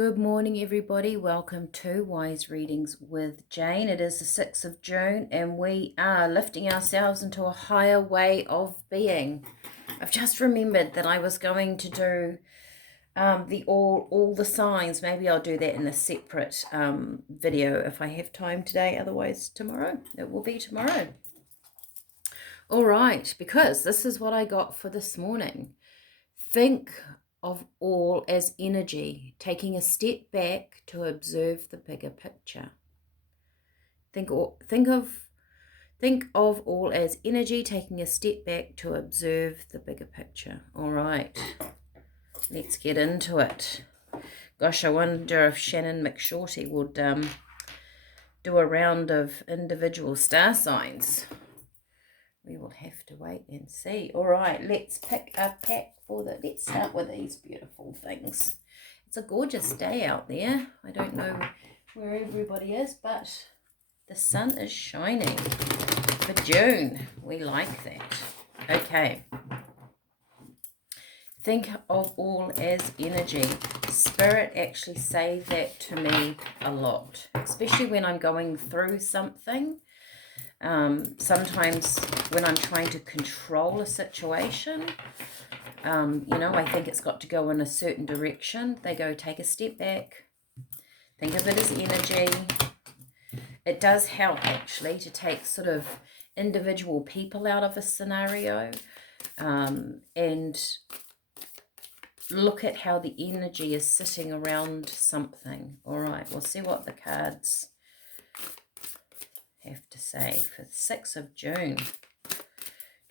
Good morning, everybody. Welcome to Wise Readings with Jane. It is the 6th of June, and we are lifting ourselves into a higher way of being. I've just remembered that I was going to do all the signs. Maybe I'll do that in a separate video if I have time today. Otherwise, tomorrow. It will be tomorrow. All right, because this is what I got for this morning. Think of all as energy, taking a step back to observe the bigger picture. Think of all as energy, taking a step back to observe the bigger picture. All right, let's get into it. Gosh, I wonder if Shannon McShorty would do a round of individual star signs. We will have to wait and see. All right, let's pick a pack for let's start with these beautiful things. It's a gorgeous day out there. I don't know where everybody is, but the sun is shining for June. We like that. Okay. Think of all as energy. Spirit actually say that to me a lot, especially when I'm going through something. Sometimes when I'm trying to control a situation, I think it's got to go in a certain direction. They go, take a step back. Think of it as energy. It does help, actually, to take sort of individual people out of a scenario and look at how the energy is sitting around something. All right, we'll see what the cards have to say for the 6th of June,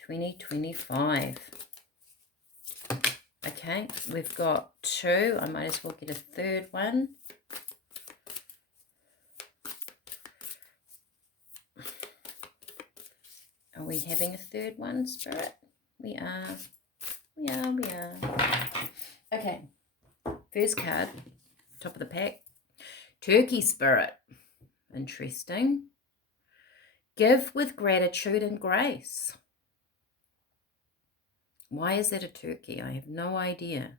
2025. Okay, we've got two. I might as well get a third one. Are we having a third one, Spirit? We are. Okay, first card, top of the pack. Turkey Spirit. Interesting. Give with gratitude and grace. Why is that a turkey? I have no idea.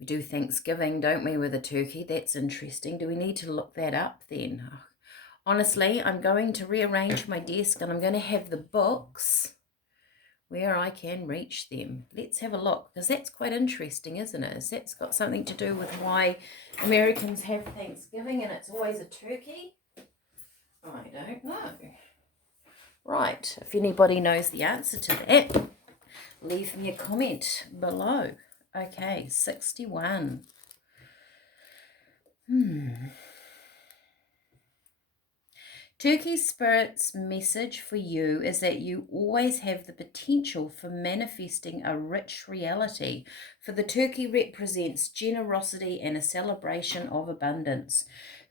We do Thanksgiving, don't we, with a turkey? That's interesting. Do we need to look that up then? Honestly, I'm going to rearrange my desk and I'm going to have the books where I can reach them. Let's have a look, because that's quite interesting, isn't it? That's got something to do with why Americans have Thanksgiving and it's always a turkey. I don't know. Right, if anybody knows the answer to that, leave me a comment below. Okay, 61. Turkey Spirit's message for you is that you always have the potential for manifesting a rich reality. For the turkey represents generosity and a celebration of abundance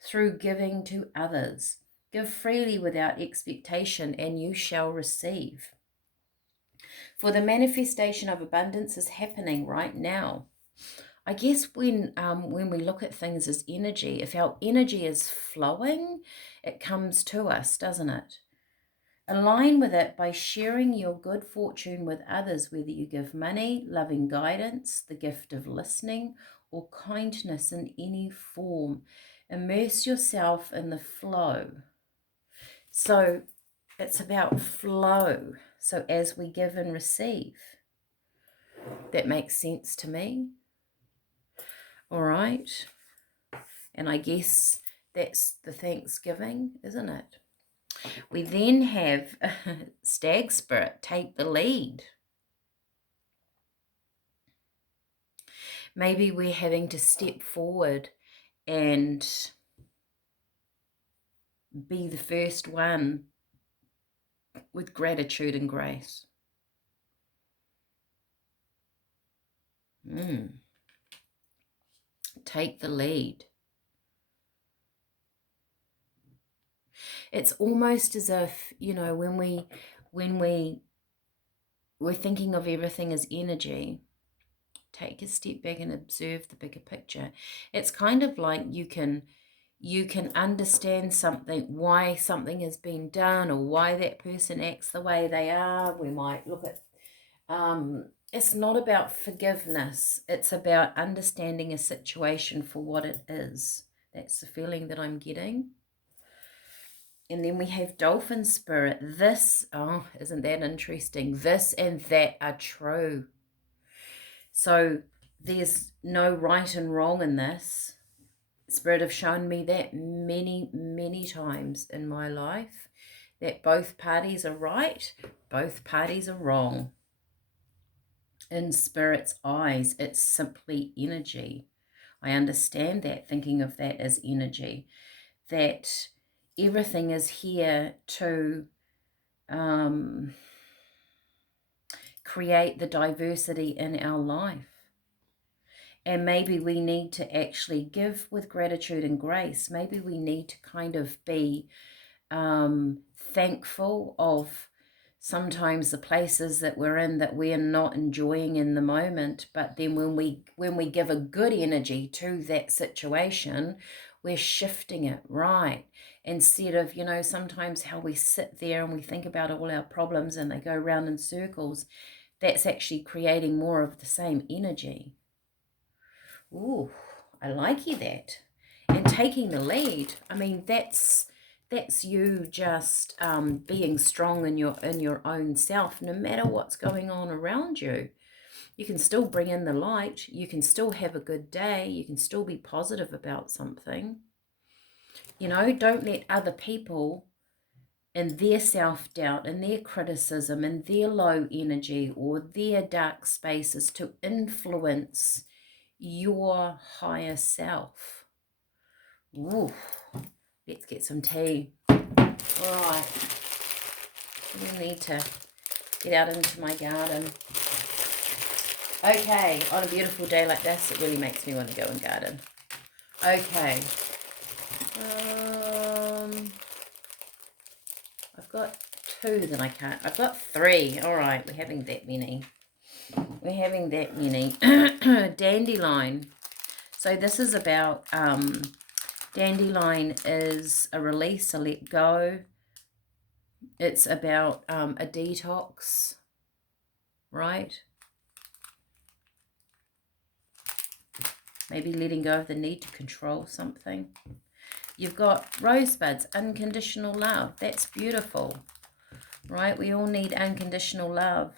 through giving to others. Give freely without expectation, and you shall receive. For the manifestation of abundance is happening right now. I guess when we look at things as energy, if our energy is flowing, it comes to us, doesn't it? Align with it by sharing your good fortune with others, whether you give money, loving guidance, the gift of listening, or kindness in any form. Immerse yourself in the flow. So it's about flow. So as we give and receive, that makes sense to me. All right. And I guess that's the Thanksgiving, isn't it? We then have Stag Spirit, take the lead. Maybe we're having to step forward and be the first one with gratitude and grace. Take the lead. It's almost as if, when we're thinking of everything as energy, take a step back and observe the bigger picture. It's kind of like you can understand something, why something has been done, or why that person acts the way they are. We might look at it's not about forgiveness. It's about understanding a situation for what it is. That's the feeling that I'm getting. And then we have dolphin spirit. This, oh, isn't that interesting? This and that are true. So there's no right and wrong in this. Spirit have shown me that many, many times in my life, that both parties are right, both parties are wrong. In Spirit's eyes, it's simply energy. I understand that, thinking of that as energy, that everything is here to create the diversity in our life. And maybe we need to actually give with gratitude and grace. Maybe we need to kind of be thankful of sometimes the places that we're in that we're not enjoying in the moment, but then when we give a good energy to that situation, we're shifting it right, instead of, you know, sometimes how we sit there and we think about all our problems and they go round in circles. That's actually creating more of the same energy. Ooh, I like you that. And taking the lead. I mean, that's you just being strong in your own self, no matter what's going on around you. You can still bring in the light. You can still have a good day. You can still be positive about something. You know, don't let other people and their self-doubt and their criticism and their low energy or their dark spaces to influence your higher self. Ooh, let's get some tea. All right, I need to get out into my garden. Okay, on a beautiful day like this, it really makes me want to go and garden. Okay. I've got 2 that I can't. I've got 3. All right, we're having that many. We're having that many. Dandelion. So this is about dandelion is a release, a let go. It's about a detox, right? Maybe letting go of the need to control something. You've got rosebuds, unconditional love. That's beautiful, right? We all need unconditional love.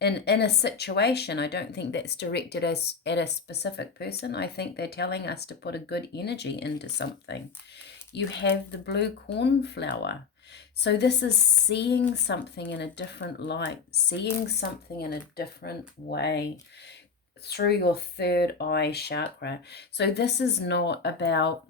In a situation, I don't think that's directed at a specific person. I think they're telling us to put a good energy into something. You have the blue cornflower. So this is seeing something in a different light, seeing something in a different way through your third eye chakra. So this is not about,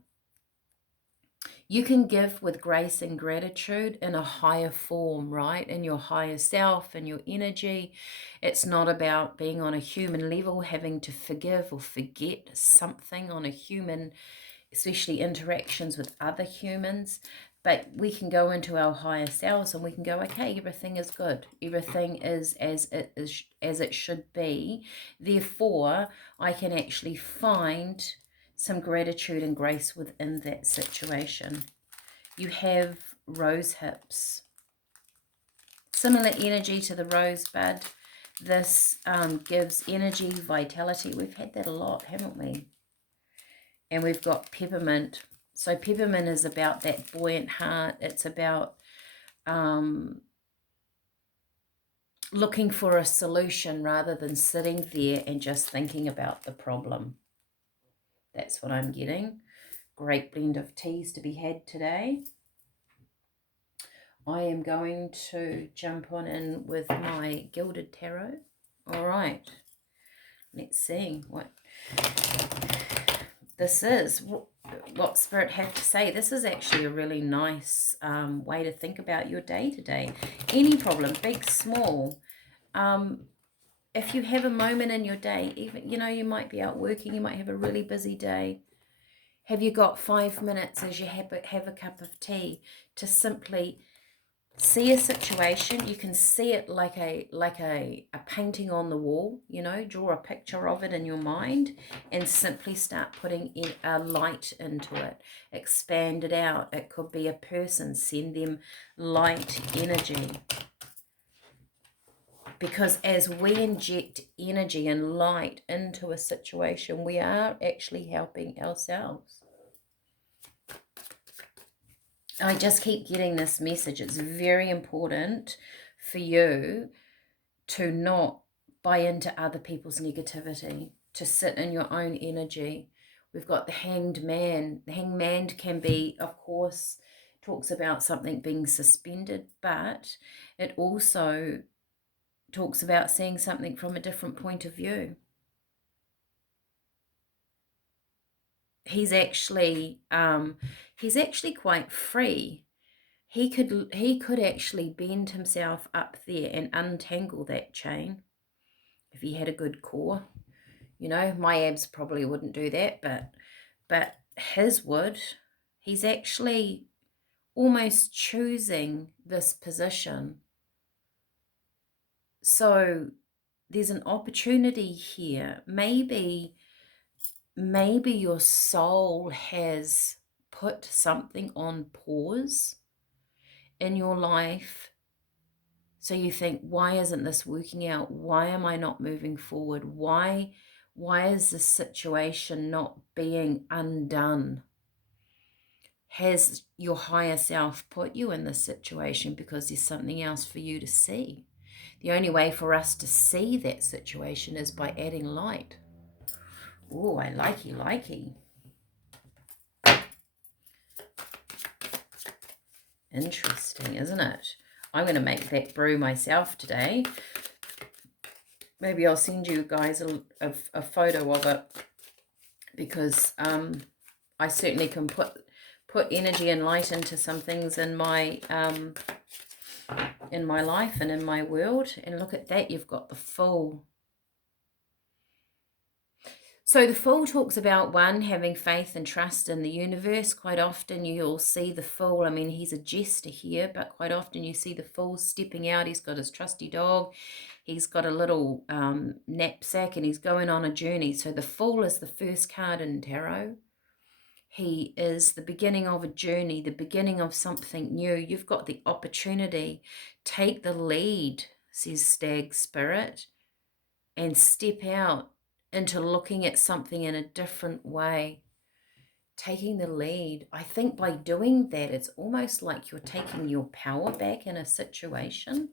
you can give with grace and gratitude in a higher form, right? In your higher self and your energy. It's not about being on a human level, having to forgive or forget something on a human, especially interactions with other humans. But we can go into our higher selves and we can go, okay, everything is good. Everything is as it should be. Therefore, I can actually find some gratitude and grace within that situation. You have rose hips. Similar energy to the rosebud. This gives energy, vitality. We've had that a lot, haven't we? And we've got peppermint. So peppermint is about that buoyant heart. It's about looking for a solution rather than sitting there and just thinking about the problem. That's what I'm getting. Great blend of teas to be had today. I am going to jump on in with my Gilded Tarot. All right. Let's see what this is. What Spirit have to say. This is actually a really nice way to think about your day today. Any problem, big, small. If you have a moment in your day, even, you know, you might be out working, you might have a really busy day. Have you got 5 minutes as you have a cup of tea to simply see a situation? You can see it like a painting on the wall, you know, draw a picture of it in your mind and simply start putting in a light into it. Expand it out. It could be a person. Send them light energy. Because as we inject energy and light into a situation, we are actually helping ourselves. I just keep getting this message. It's very important for you to not buy into other people's negativity, to sit in your own energy. We've got the Hanged Man. The Hanged Man can be, of course, talks about something being suspended, but it also talks about seeing something from a different point of view. He's actually quite free. He could actually bend himself up there and untangle that chain if he had a good core. You know, my abs probably wouldn't do that, but his would. He's actually almost choosing this position. So there's an opportunity here. Maybe your soul has put something on pause in your life. So you think, why isn't this working out? Why am I not moving forward? Why is this situation not being undone? Has your higher self put you in this situation because there's something else for you to see? The only way for us to see that situation is by adding light. Oh, I likey. Interesting, isn't it? I'm going to make that brew myself today. Maybe I'll send you guys a photo of it, because I certainly can put energy and light into some things in my life and in my world. And look at that, you've got the Fool. So the Fool talks about, one, having faith and trust in the universe. Quite often you'll see the Fool, I mean, he's a jester here, but quite often you see the Fool stepping out. He's got his trusty dog. He's got a little knapsack, and he's going on a journey. So the Fool is the first card in tarot. He is the beginning of a journey, the beginning of something new. You've got the opportunity. Take the lead, says Stag Spirit, and step out into looking at something in a different way. Taking the lead. I think by doing that, it's almost like you're taking your power back in a situation.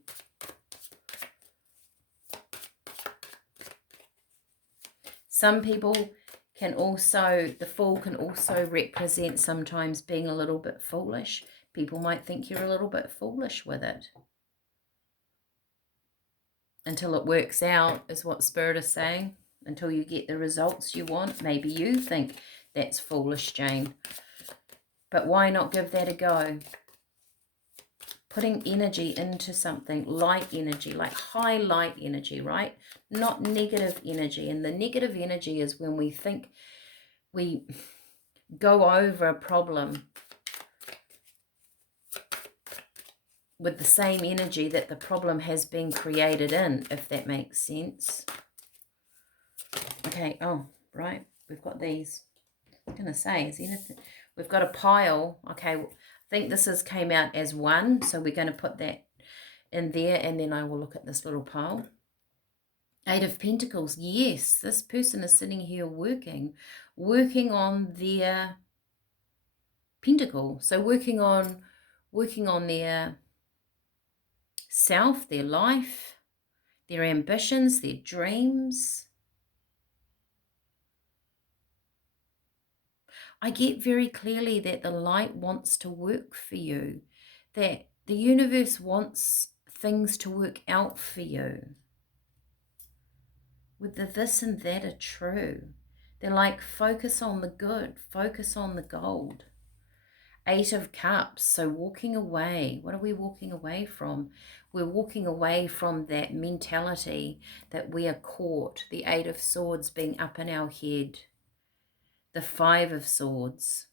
Some people can also, the Fool can also represent sometimes being a little bit foolish. People might think you're a little bit foolish with it. Until it works out, is what Spirit is saying. Until you get the results you want. Maybe you think that's foolish, Jane. But why not give that a go? Putting energy into something, light energy, like high light energy, right? Not negative energy. And the negative energy is when we think we go over a problem with the same energy that the problem has been created in, if that makes sense. Okay, oh, right, we've got these. I was going to say, is anything... We've got a pile. Okay, I think this came out as one, so we're going to put that in there, and then I will look at this little pile. Eight of Pentacles. Yes, this person is sitting here working on their pentacle. So working on their self, their life, their ambitions, their dreams. I get very clearly that the light wants to work for you, that the universe wants things to work out for you. With the this and that are true. They're like, focus on the good, focus on the gold. Eight of Cups, so walking away. What are we walking away from? We're walking away from that mentality that we are caught. The Eight of Swords being up in our head. The Five of Swords.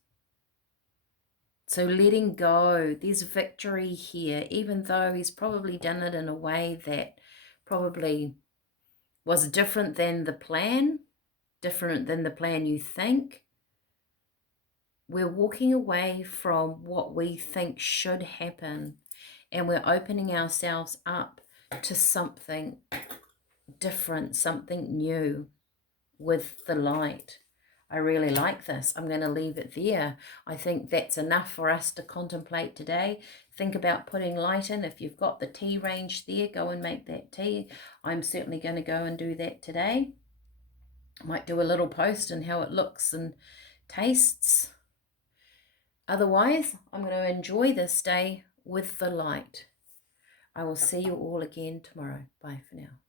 So letting go, there's victory here, even though he's probably done it in a way that probably was different than the plan, different than the plan you think. We're walking away from what we think should happen, and we're opening ourselves up to something different, something new with the light. I really like this. I'm going to leave it there. I think that's enough for us to contemplate today. Think about putting light in. If you've got the tea range there, go and make that tea. I'm certainly going to go and do that today. I might do a little post on how it looks and tastes. Otherwise, I'm going to enjoy this day with the light. I will see you all again tomorrow. Bye for now.